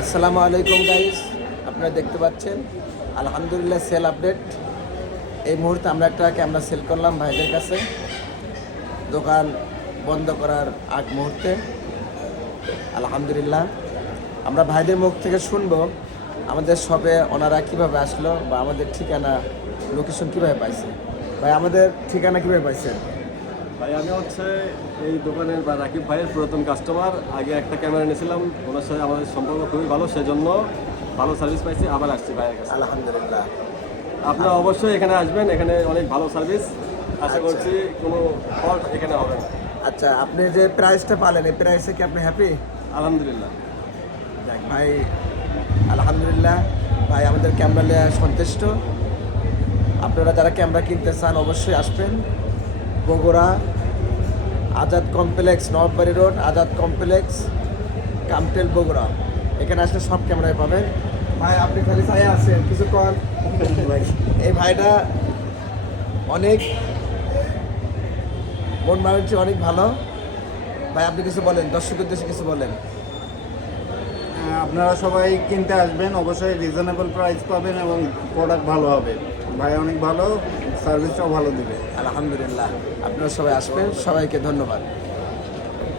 আসসালামু আলাইকুম গাইস, আপনারা দেখতে পাচ্ছেন আলহামদুলিল্লাহ সেল আপডেট। এই মুহূর্তে আমরা একটা ক্যামেরা সেল করলাম ভাইদের কাছে দোকান বন্ধ করার আগ মুহূর্তে। আলহামদুলিল্লাহ আমরা ভাইদের মুখ থেকে শুনবো আমাদের শপে ওনারা কীভাবে আসলো বা আমাদের ঠিকানা লোকেশন কীভাবে পাইছে। ভাই আমাদের ঠিকানা কীভাবে পাইছেন? ভাই আমি হচ্ছে এই দোকানের বা রাকিব ভাইয়ের পুরাতন কাস্টমার। আগে একটা ক্যামেরা নিয়েছিলাম, ওনার সাথে আমাদের সম্পর্ক খুবই ভালো, সেজন্য ভালো সার্ভিস পাইছি, আবার আসছি ভাইয়ের কাছে। আলহামদুলিল্লাহ আপনারা অবশ্যই এখানে আসবেন, এখানে অনেক ভালো সার্ভিস, আশা করছি কোনো ফল্ট এখানে হবে না। আচ্ছা, আপনি যে প্রাইসটা পালেন এই প্রাইসে কি আপনি হ্যাপি? আলহামদুলিল্লাহ। দেখ ভাই, আলহামদুলিল্লাহ ভাই আমাদের ক্যামেরা নিয়ে সন্তুষ্ট। আপনারা যারা ক্যামেরা কিনতে চান অবশ্যই আসবেন Bogura Azad complex, Nawabbari road, Azad complex, কামটেল, বগুড়া। এখানে আসলে সব ক্যামেরায় পাবেন। ভাই আপনি খালি চাই আছেন কিছু কর। এই ভাইটা অনেক মন মানুষ, অনেক ভালো। ভাই আপনি কিছু বলেন, দর্শকের উদ্দেশ্যে কিছু বলেন। আপনারা সবাই কিনতে আসবেন, অবশ্যই রিজনেবল প্রাইস পাবেন এবং প্রোডাক্ট ভালো হবে। ভাই অনেক ভালো, সার্ভিসটাও ভালো দিবে। আলহামদুলিল্লাহ আপনারা সবাই আসবেন, সবাইকে ধন্যবাদ।